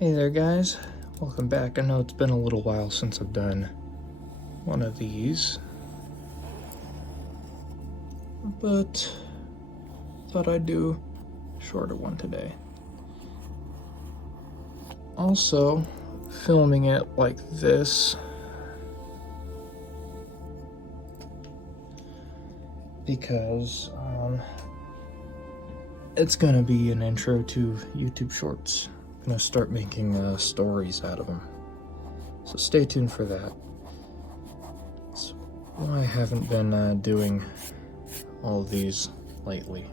Hey there guys, welcome back. I know it's been a little while since I've done one of these, but thought I'd do a shorter one today. Also, filming it like this because it's gonna be an intro to YouTube Shorts. I'm gonna start making stories out of them, so stay tuned for that. That's why I haven't been doing all of these lately,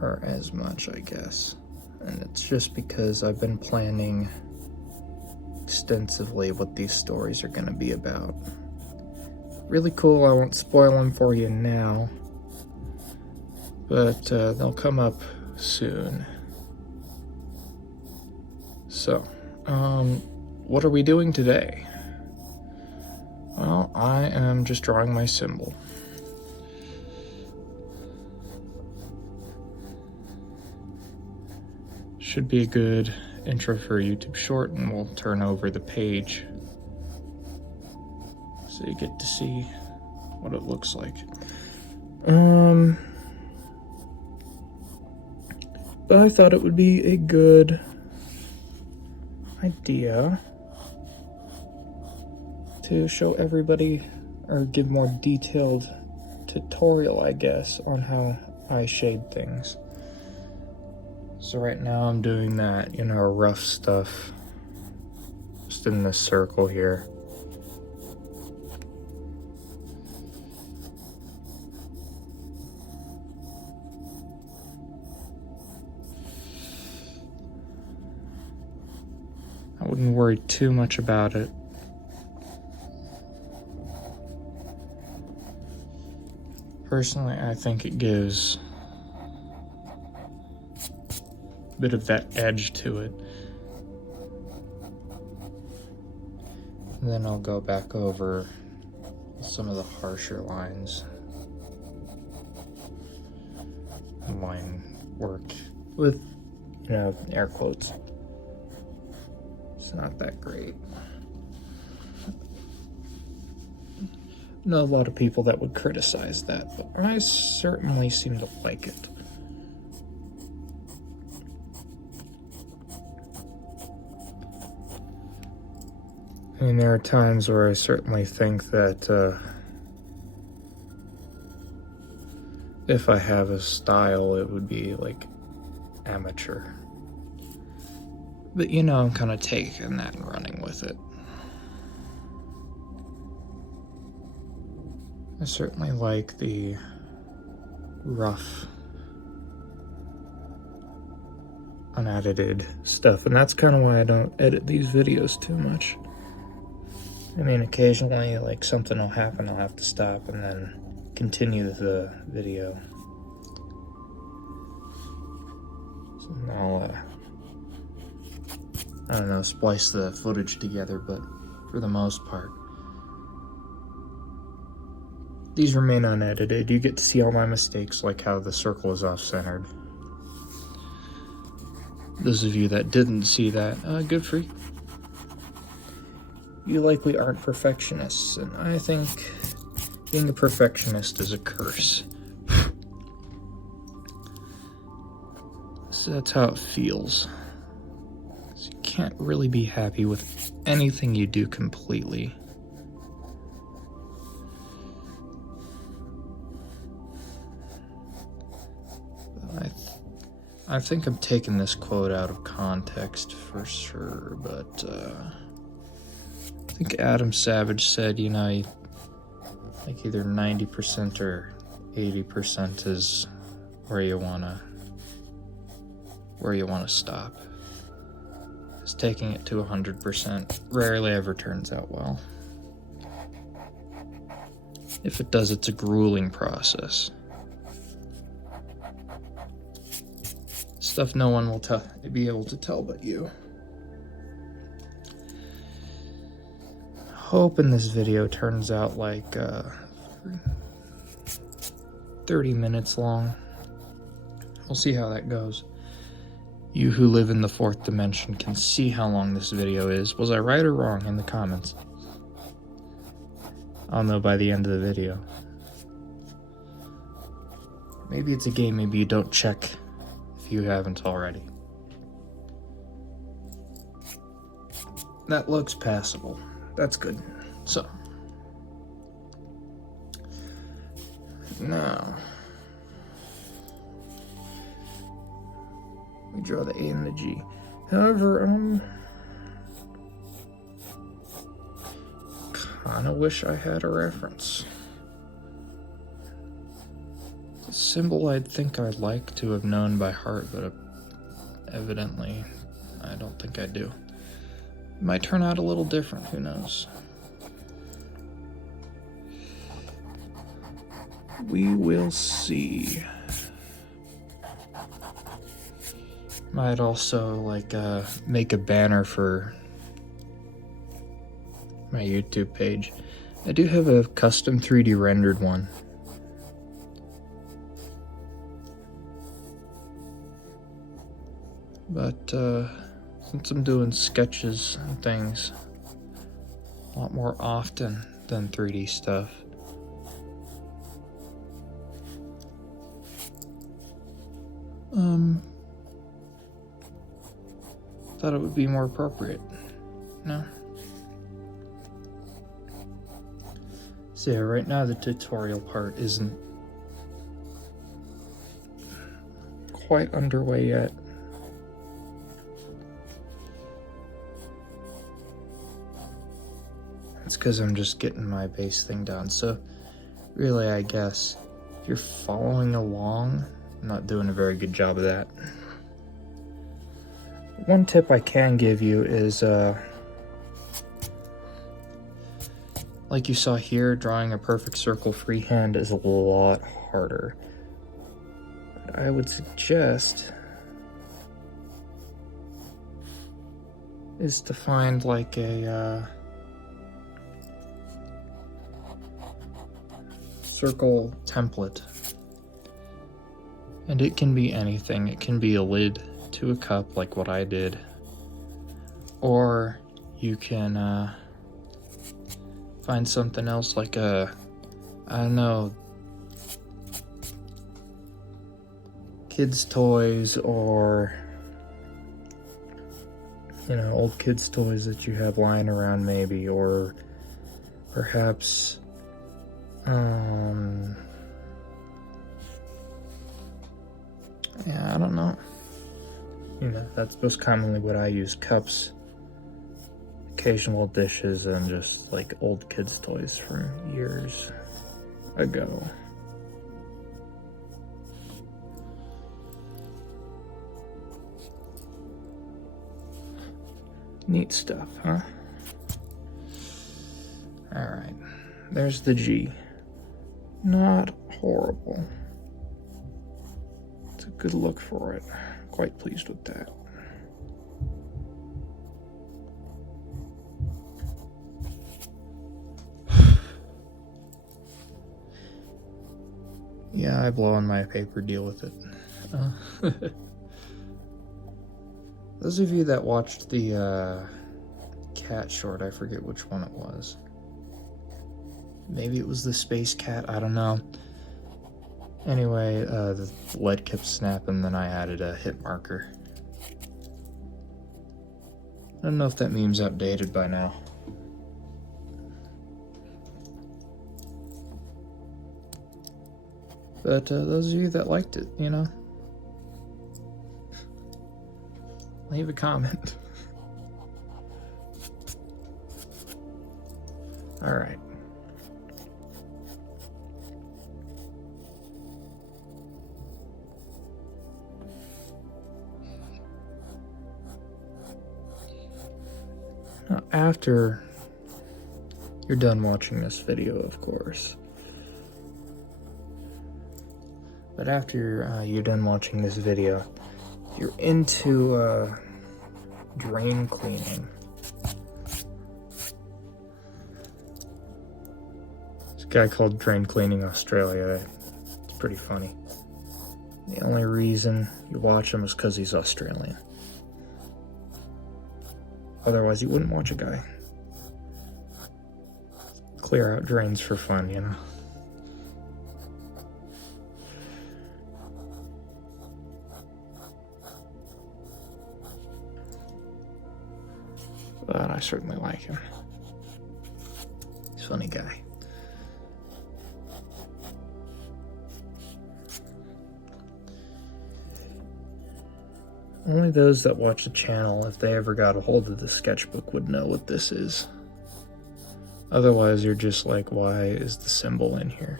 or as much, I guess. And it's just because I've been planning extensively what these stories are going to be about. Really cool. I won't spoil them for you now, but they'll come up soon. So, what are we doing today? Well, I am just drawing my symbol. Should be a good intro for a YouTube short, and we'll turn over the page so you get to see what it looks like. But I thought it would be a good idea to show everybody, or give more detailed tutorial, I guess, on how I shade things. So right now I'm doing that, rough stuff just in this circle here. I wouldn't worry too much about it. Personally, I think it gives a bit of that edge to it. And then I'll go back over some of the harsher lines. Line work with, air quotes. It's not that great. I know a lot of people that would criticize that, but I certainly seem to like it. I mean, there are times where I certainly think that if I have a style, it would be like amateur. But I'm kind of taking that and running with it. I certainly like the rough, unedited stuff, and that's kind of why I don't edit these videos too much. I mean, occasionally, like, something will happen, I'll have to stop and then continue the video. So I'll, I don't know, splice the footage together, but for the most part, these remain unedited. You get to see all my mistakes, like how the circle is off-centered. Those of you that didn't see that, good for you. You likely aren't perfectionists, and I think being a perfectionist is a curse. So that's how it feels. So you can't really be happy with anything you do completely. I think I'm taking this quote out of context for sure, but I think Adam Savage said, like either 90% or 80% is where you wanna stop. Because taking it to 100% rarely ever turns out well. If it does, it's a grueling process. Stuff no one will be able to tell but you. Hoping this video turns out like 30 minutes long. We'll see how that goes. You who live in the fourth dimension can see how long this video is. Was I right or wrong in the comments? I'll know by the end of the video. Maybe it's a game maybe you don't check if you haven't already. That looks passable. That's good. So, now we draw the A and the G. However, kinda wish I had a reference. The symbol I'd think I'd like to have known by heart, but evidently I don't think I do. It might turn out a little different, who knows? We will see. Might also make a banner for my YouTube page. I do have a custom 3D rendered one. But since I'm doing sketches and things a lot more often than 3D stuff, thought it would be more appropriate. No? So yeah, right now the tutorial part isn't quite underway yet. It's because I'm just getting my base thing done. So really, I guess if you're following along, I'm not doing a very good job of that. One tip I can give you is, like you saw here, drawing a perfect circle freehand is a lot harder. What I would suggest is to find like a circle template. And it can be anything. It can be a lid to a cup like what I did, or you can find something else like I don't know, kids' toys, or old kids' toys that you have lying around maybe, or perhaps yeah, I don't know. That's most commonly what I use: cups, occasional dishes, and just like old kids' toys from years ago. Neat stuff, huh? Alright, there's the G. Not horrible. It's a good look for it. Quite pleased with that. Yeah, I blow on my paper, deal with it. Those of you that watched the cat short, I forget which one it was. Maybe it was the space cat, I don't know. Anyway, the lead kept snapping, then I added a hit marker. I don't know if that meme's outdated by now. But those of you that liked it, leave a comment. All right. Now, after you're done watching this video, of course. But after you're done watching this video, if you're into drain cleaning, there's a guy called Drain Cleaning Australia. It's pretty funny. The only reason you watch him is because he's Australian. Otherwise, you wouldn't watch a guy clear out drains for fun, you know? But I certainly like him. He's a funny guy. Only those that watch the channel, if they ever got a hold of the sketchbook, would know what this is. Otherwise, you're just like, why is the symbol in here?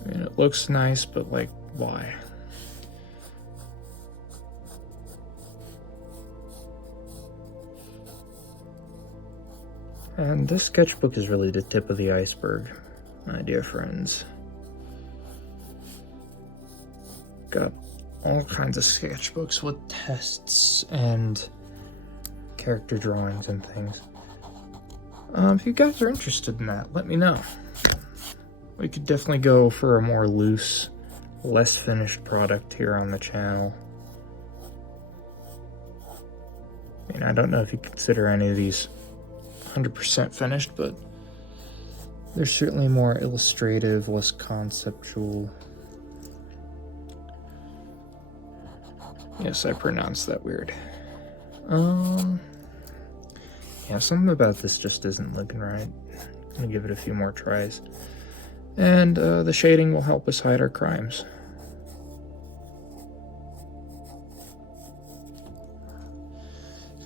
I mean, it looks nice, but like, why? And this sketchbook is really the tip of the iceberg, my dear friends. Got all kinds of sketchbooks with tests and character drawings and things. If you guys are interested in that, let me know. We could definitely go for a more loose, less finished product here on the channel. I mean, I don't know if you consider any of these 100% finished, but they're certainly more illustrative, less conceptual. Yes, I pronounced that weird. Yeah, something about this just isn't looking right. I'm gonna give it a few more tries. And the shading will help us hide our crimes.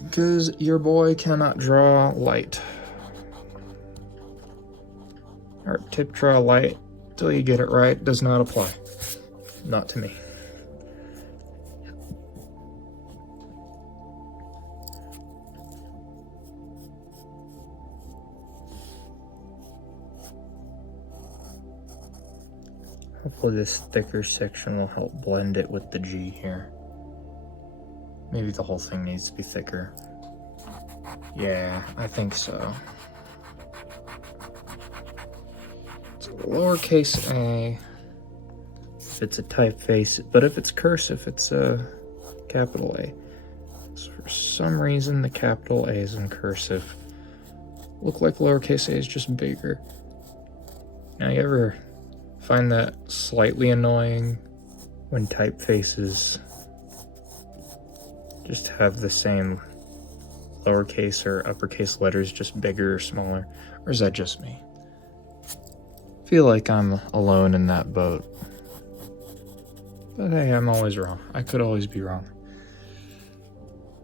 Because your boy cannot draw light. Or tip draw light till you get it right does not apply. Not to me. Hopefully this thicker section will help blend it with the G here. Maybe the whole thing needs to be thicker. Yeah, I think so. It's a lowercase a if it's a typeface, but if it's cursive, it's a capital A. So for some reason, the capital A is in cursive. Look like lowercase a is just bigger. Now, you ever find that slightly annoying when typefaces just have the same lowercase or uppercase letters, just bigger or smaller? Or is that just me? I feel like I'm alone in that boat. But hey, I'm always wrong. I could always be wrong.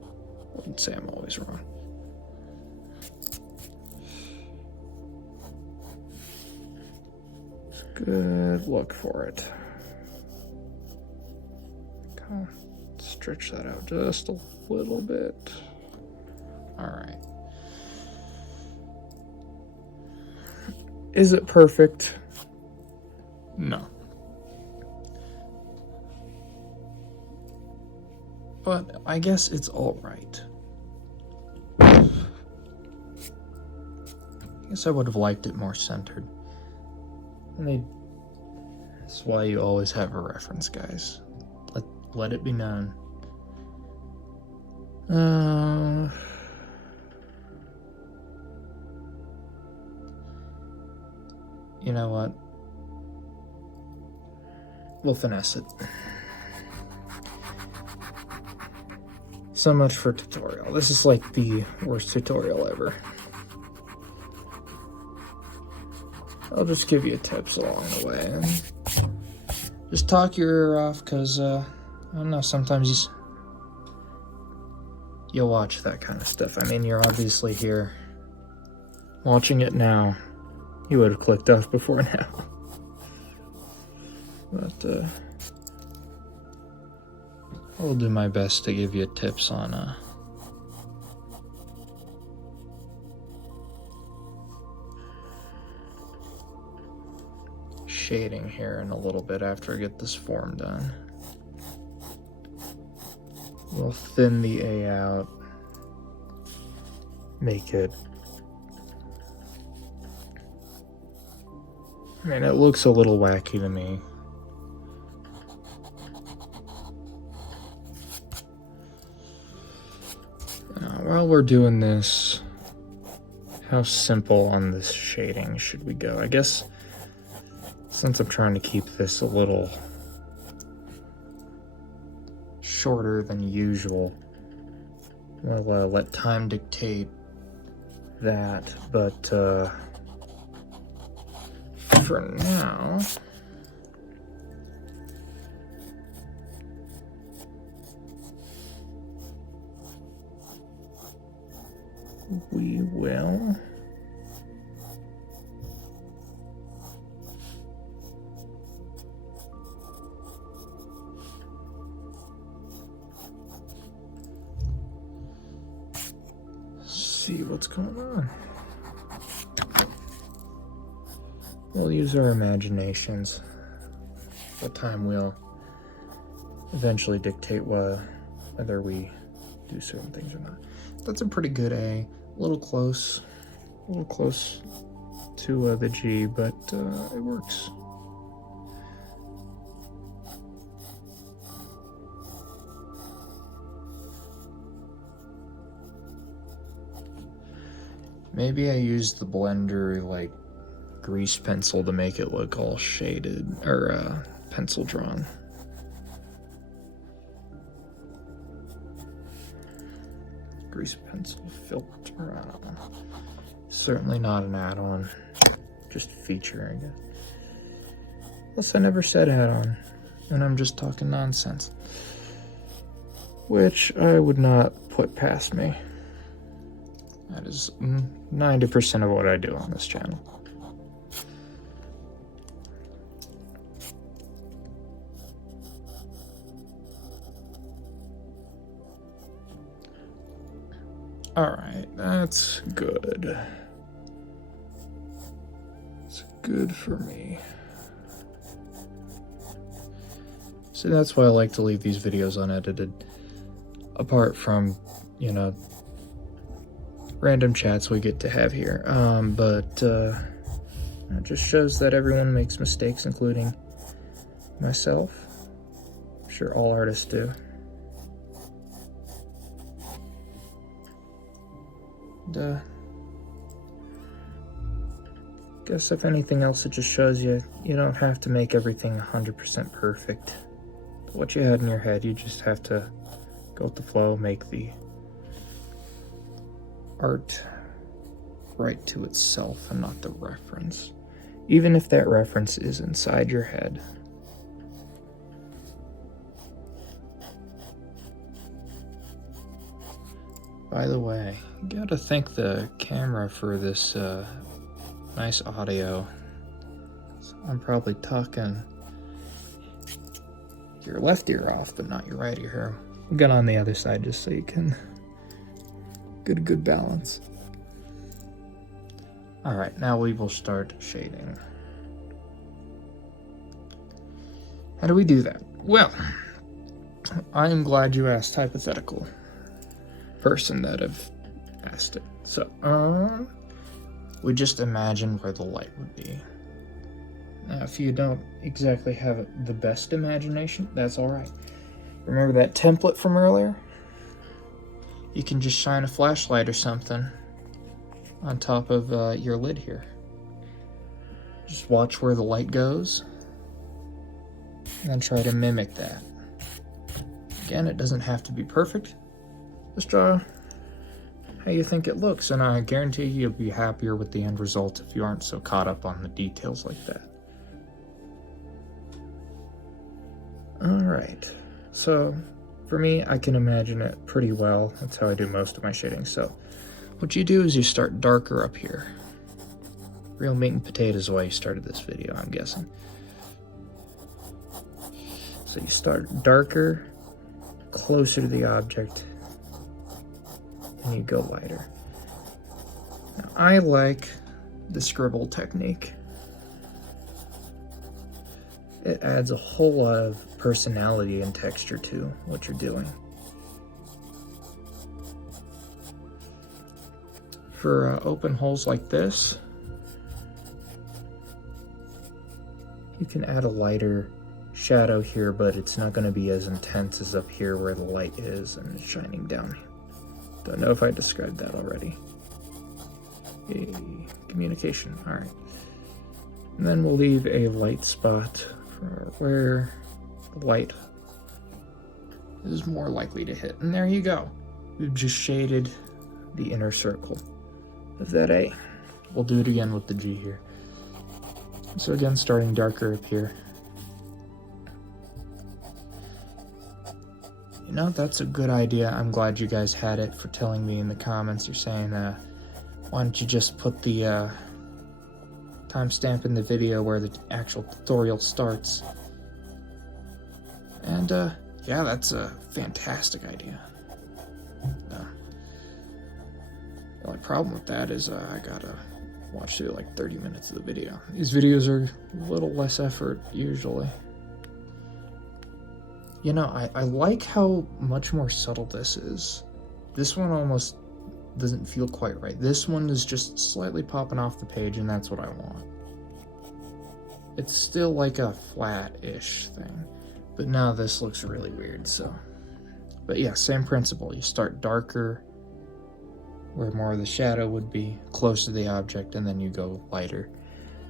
I wouldn't say I'm always wrong. Good look for it. Kind of stretch that out just a little bit. All right. Is it perfect? No. But I guess it's all right. I guess I would have liked it more centered. That's why you always have a reference, guys. Let it be known. You know what? We'll finesse it. So much for tutorial. This is like the worst tutorial ever. I'll just give you tips along the way. And just talk your ear off, because, I don't know, sometimes you'll watch that kind of stuff. I mean, you're obviously here watching it now. You would have clicked off before now. But, I'll do my best to give you tips on, shading here in a little bit after I get this form done. We'll thin the A out, make it, I mean, it looks a little wacky to me. while we're doing this, how simple on this shading should we go? I guess since I'm trying to keep this a little shorter than usual, we'll let time dictate that, but for now, we will see what's going on. We'll use our imaginations. The time will eventually dictate whether we do certain things or not. That's a pretty good A. A little close to the G, but it works. Maybe I used the blender like grease pencil to make it look all shaded, or pencil drawn. Grease pencil filter. Certainly not an add-on, just a feature, I guess. Plus, I never said add-on, and I'm just talking nonsense, which I would not put past me. That is 90% of what I do on this channel. Alright, that's good. It's good for me. So that's why I like to leave these videos unedited. Apart from, you know, random chats we get to have here. But it just shows that everyone makes mistakes, including myself. I'm sure all artists do. And, guess if anything else, it just shows you don't have to make everything 100% perfect. What you had in your head, you just have to go with the flow, make the art right to itself and not the reference, even if that reference is inside your head. By the way, gotta thank the camera for this nice audio. So I'm probably talking your left ear off, but not your right ear. We'll get on the other side just so you can get a good balance. Alright, now we will start shading. How do we do that? Well, I am glad you asked, hypothetical person that have asked it. So, we just imagine where the light would be. Now, if you don't exactly have the best imagination, that's alright. Remember that template from earlier? You can just shine a flashlight or something on top of your lid here. Just watch where the light goes, and then try to mimic that. Again, it doesn't have to be perfect. Just draw how you think it looks, and I guarantee you'll be happier with the end result if you aren't so caught up on the details like that. Alright, so for me, I can imagine it pretty well. That's how I do most of my shading. So what you do is you start darker up here. Real meat and potatoes is why you started this video, I'm guessing. So you start darker, closer to the object, and you go lighter. Now, I like the scribble technique. It adds a whole lot of personality and texture to what you're doing. For open holes like this, you can add a lighter shadow here, but it's not going to be as intense as up here where the light is and it's shining down Don't know if I described that already. Communication, alright. And then we'll leave a light spot for where the light is more likely to hit. And there you go. We've just shaded the inner circle of that A. We'll do it again with the G here. So again, starting darker up here. You know, that's a good idea. I'm glad you guys had it for telling me in the comments. You're saying, why don't you just put the timestamp in the video where the actual tutorial starts? And yeah, that's a fantastic idea. The only problem with that is I gotta watch through like 30 minutes of the video. These videos are a little less effort usually. You know, I like how much more subtle this is. This one almost doesn't feel quite right. This one is just slightly popping off the page, and that's what I want. It's still like a flat-ish thing, but now this looks really weird, so. But yeah, same principle. You start darker, where more of the shadow would be, close to the object, and then you go lighter.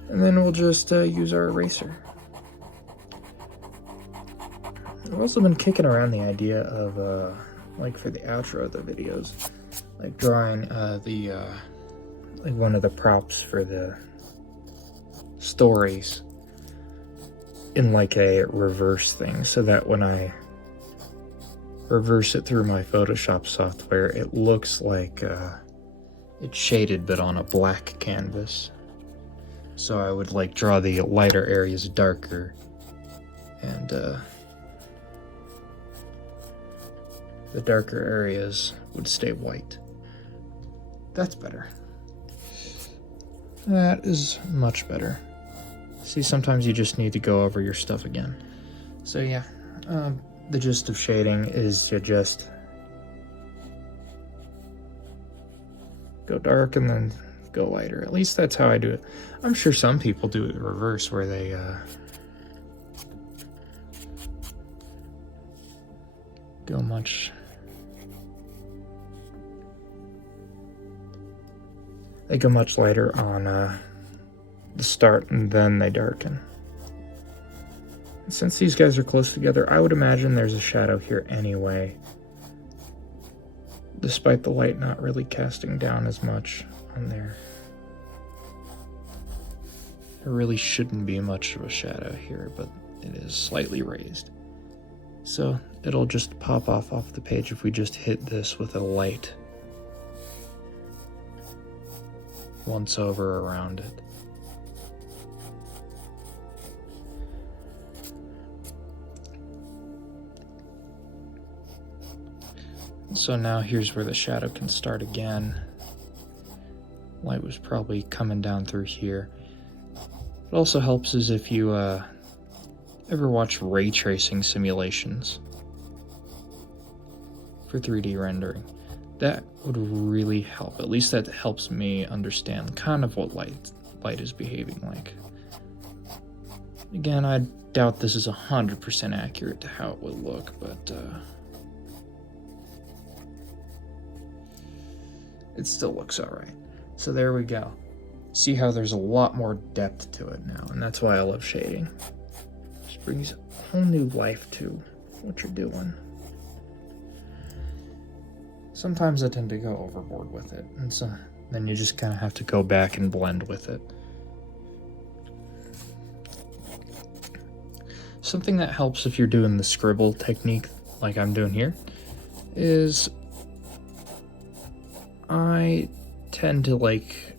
And then we'll just use our eraser. I've also been kicking around the idea of, like for the outro of the videos, like drawing like one of the props for the stories in like a reverse thing, so that when I reverse it through my Photoshop software, it looks like it's shaded but on a black canvas. So I would like draw the lighter areas darker, and the darker areas would stay white. That's better. That is much better. See, sometimes you just need to go over your stuff again. So yeah, the gist of shading is to just go dark and then go lighter. At least that's how I do it. I'm sure some people do it reverse, where they go much lighter on the start, and then they darken. And since these guys are close together, I would imagine there's a shadow here anyway, despite the light not really casting down as much on there. There really shouldn't be much of a shadow here, but it is slightly raised. So it'll just pop off the page if we just hit this with a light once over around it. So now here's where the shadow can start again. Light was probably coming down through here. It also helps is if you ever watch ray tracing simulations for 3D rendering. That would really help. At least that helps me understand kind of what light is behaving like. Again, I doubt this is 100% accurate to how it would look, but it still looks alright. So there we go. See how there's a lot more depth to it now, and that's why I love shading. Just brings a whole new life to what you're doing. Sometimes I tend to go overboard with it, and so then you just kind of have to go back and blend with it. Something that helps if you're doing the scribble technique like I'm doing here is I tend to like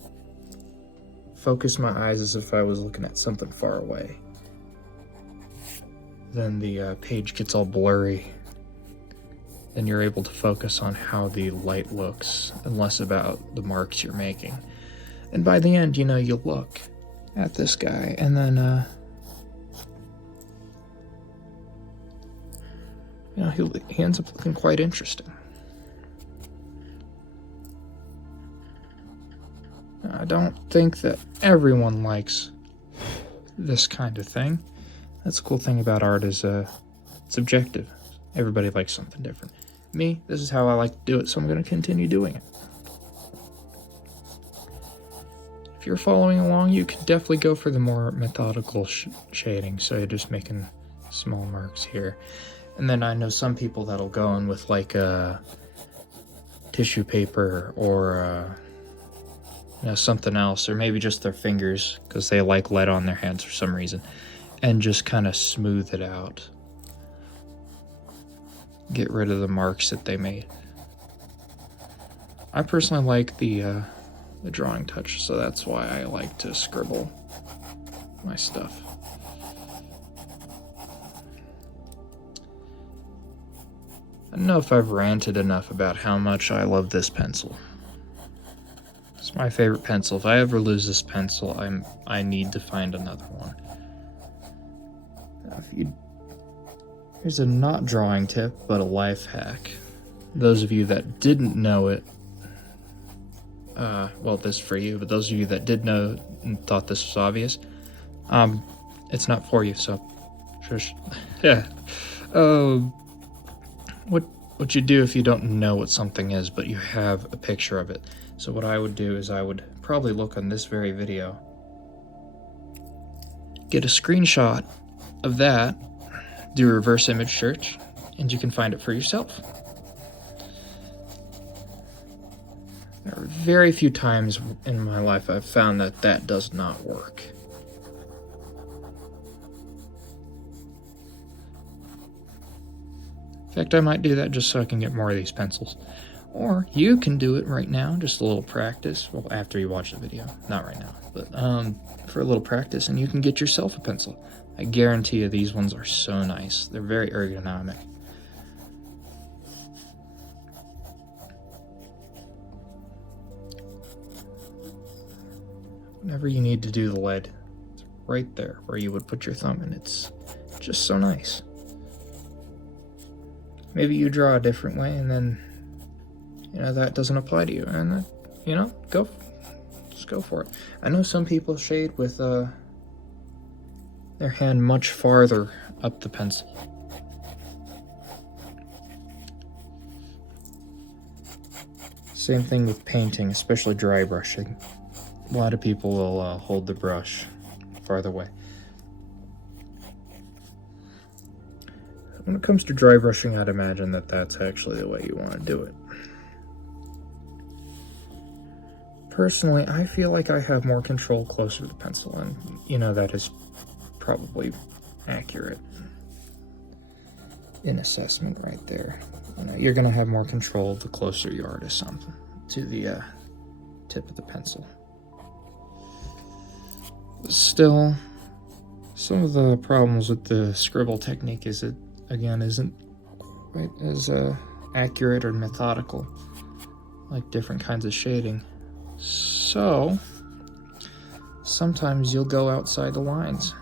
focus my eyes as if I was looking at something far away. Then the page gets all blurry. Then you're able to focus on how the light looks and less about the marks you're making. And by the end, you know, you look at this guy and then, you know, he ends up looking quite interesting. I don't think that everyone likes this kind of thing. That's the cool thing about art is it's objective. Everybody likes something different. me, this is how I like to do it, so I'm going to continue doing it. If you're following along, you could definitely go for the more methodical shading, so you're just making small marks here. And then I know some people that'll go in with like a tissue paper or something else, or maybe just their fingers because they like lead on their hands for some reason, and just kind of smooth it out. Get rid of the marks that they made. I personally like the drawing touch, so that's why I like to scribble my stuff. I don't know if I've ranted enough about how much I love this pencil. It's my favorite pencil. If I ever lose this pencil, I need to find another one. Here's a not drawing tip, but a life hack. Those of you that didn't know it, well, this is for you, but those of you that did know and thought this was obvious, it's not for you, so shush. Yeah. What you do if you don't know what something is, but you have a picture of it. So what I would do is I would probably look on this very video, get a screenshot of that, do a reverse image search, and you can find it for yourself. There are very few times in my life I've found that does not work. In fact, I might do that just so I can get more of these pencils. Or you can do it right now, just a little practice. Well, after you watch the video. Not right now, but for a little practice, and you can get yourself a pencil. I guarantee you these ones are so nice. They're very ergonomic. Whenever you need to do the lead, it's right there where you would put your thumb, and it's just so nice. Maybe you draw a different way, and then, that doesn't apply to you, and just go for it. I know some people shade with their hand much farther up the pencil. Same thing with painting, especially dry brushing. A lot of people will hold the brush farther away. When it comes to dry brushing, I'd imagine that that's actually the way you want to do it. Personally, I feel like I have more control closer to the pencil, and that is probably accurate in assessment right there. You're going to have more control the closer you are to something, to the tip of the pencil. Still, some of the problems with the scribble technique is it, again, isn't quite as accurate or methodical like different kinds of shading. So sometimes you'll go outside the lines.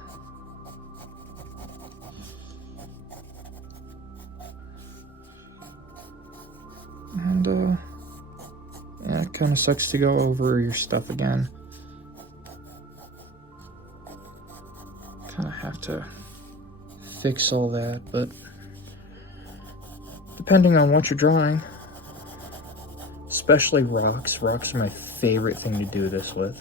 And yeah, it kind of sucks to go over your stuff again. Kind of have to fix all that, but depending on what you're drawing, especially rocks are my favorite thing to do this with.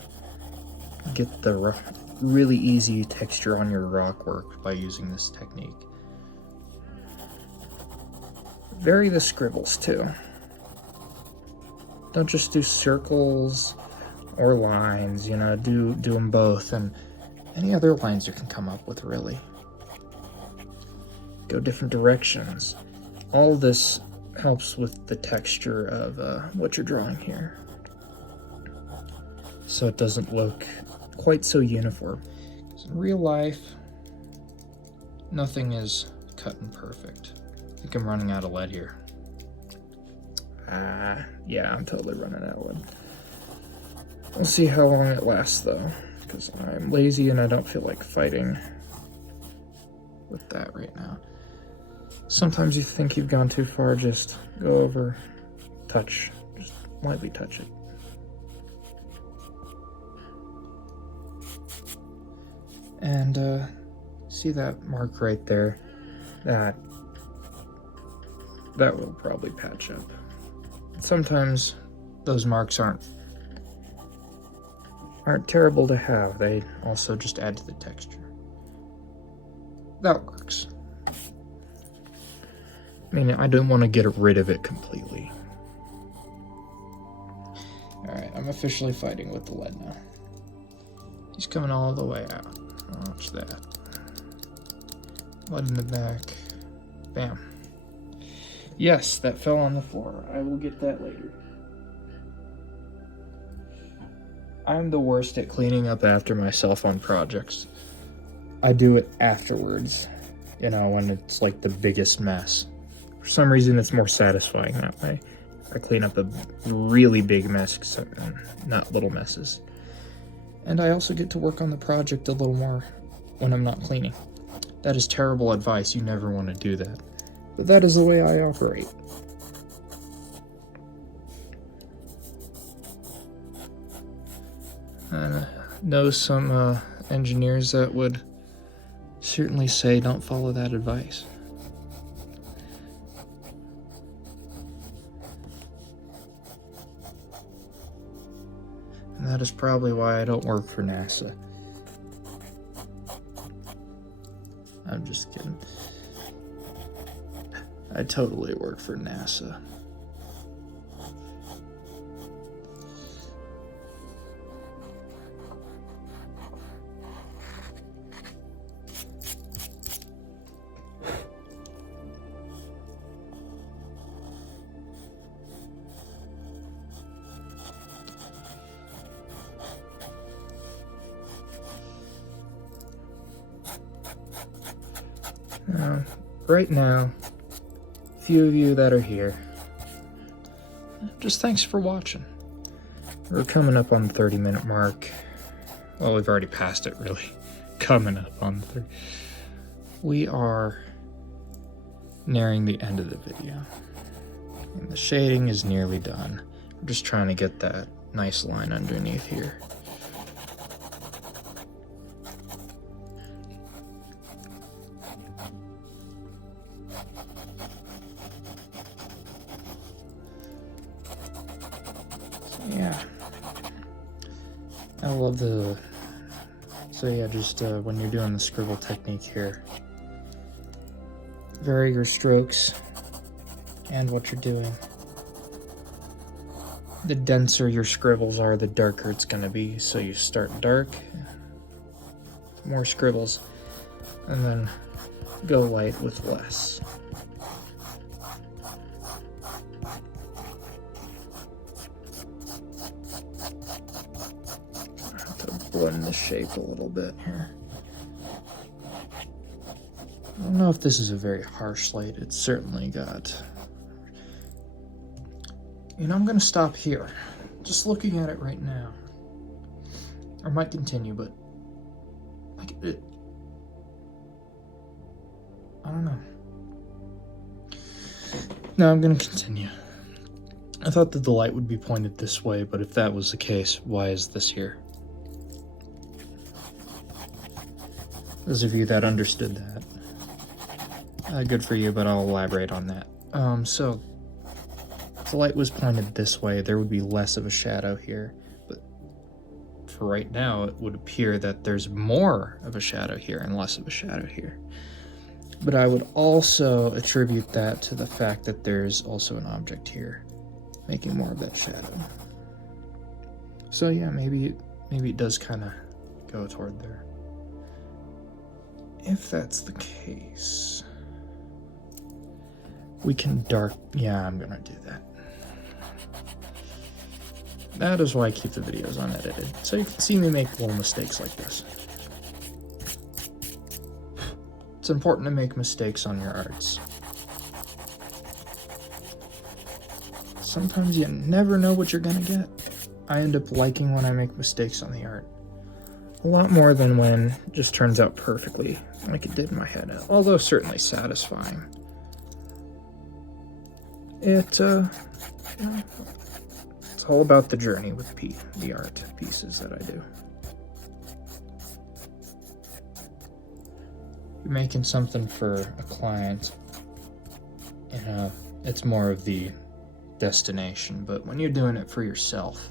Get the really easy texture on your rock work by using this technique. Vary the scribbles too. Don't just do circles or lines, do them both, and any other lines you can come up with, really. Go different directions. All this helps with the texture of what you're drawing here, so it doesn't look quite so uniform. 'Cause in real life, nothing is cut and perfect. I think I'm running out of lead here. Yeah, I'm totally running out of lead. We'll see how long it lasts though, because I'm lazy and I don't feel like fighting with that right now. Sometimes you think you've gone too far, just go over, touch, just lightly touch it. And see that mark right there? that will probably patch up. Sometimes those marks aren't terrible to have. They also just add to the texture. That works. I mean, I don't want to get rid of it completely. Alright, I'm officially fighting with the lead now. He's coming all the way out. Watch that. Lead in the back. Bam. Yes, that fell on the floor. I will get that later. I'm the worst at cleaning up after myself on projects. I do it afterwards, you know, when it's like the biggest mess. For some reason, it's more satisfying that way. I clean up a really big mess, not little messes. And I also get to work on the project a little more when I'm not cleaning. That is terrible advice. You never want to do that. But that is the way I operate. I know some engineers that would certainly say don't follow that advice. And that is probably why I don't work for NASA. I'm just kidding. I totally work for NASA. Right now, few of you that are here, just thanks for watching. We're coming up on the 30-minute mark. Well, we've already passed it, really. Coming up on the 30. We are nearing the end of the video. And the shading is nearly done. I'm just trying to get that nice line underneath here. Yeah, I love the, so yeah, just when you're doing the scribble technique here, vary your strokes and what you're doing. The denser your scribbles are, the darker it's going to be, so you start dark, more scribbles, and then go light with less. Blend the shape a little bit here. I don't know if this is a very harsh light. It's certainly got... You know, I'm going to stop here. Just looking at it right now. I might continue, but... like it... I don't know. No, I'm going to continue. I thought that the light would be pointed this way, but if that was the case, why is this here? Those of you that understood that, good for you, but I'll elaborate on that. So, if the light was pointed this way, there would be less of a shadow here, but for right now, it would appear that there's more of a shadow here and less of a shadow here. But I would also attribute that to the fact that there's also an object here, making more of that shadow. So yeah, maybe it does kind of go toward there. If that's the case, we can yeah, I'm gonna do that. That is why I keep the videos unedited, so you can see me make little mistakes like this. It's important to make mistakes on your arts. Sometimes you never know what you're gonna get. I end up liking when I make mistakes on the art. A lot more than when it just turns out perfectly, like it did in my head, although certainly satisfying. It's all about the journey with the art pieces that I do. You're making something for a client in a it's more of the destination, but when you're doing it for yourself,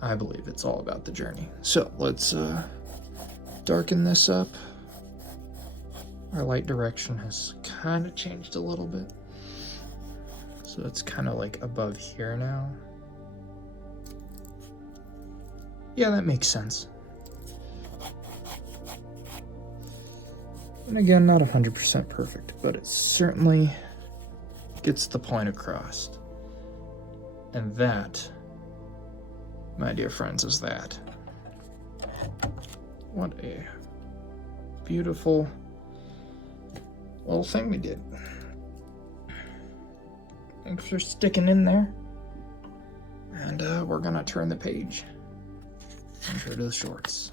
I believe it's all about the journey. So let's darken this up. Our light direction has kind of changed a little bit. So it's kind of like above here now. Yeah, that makes sense. And again, not 100% perfect, but it certainly gets the point across. And that, my dear friends, is that. What a beautiful little thing we did. Thanks for sticking in there. And we're gonna turn the page and go to the shorts.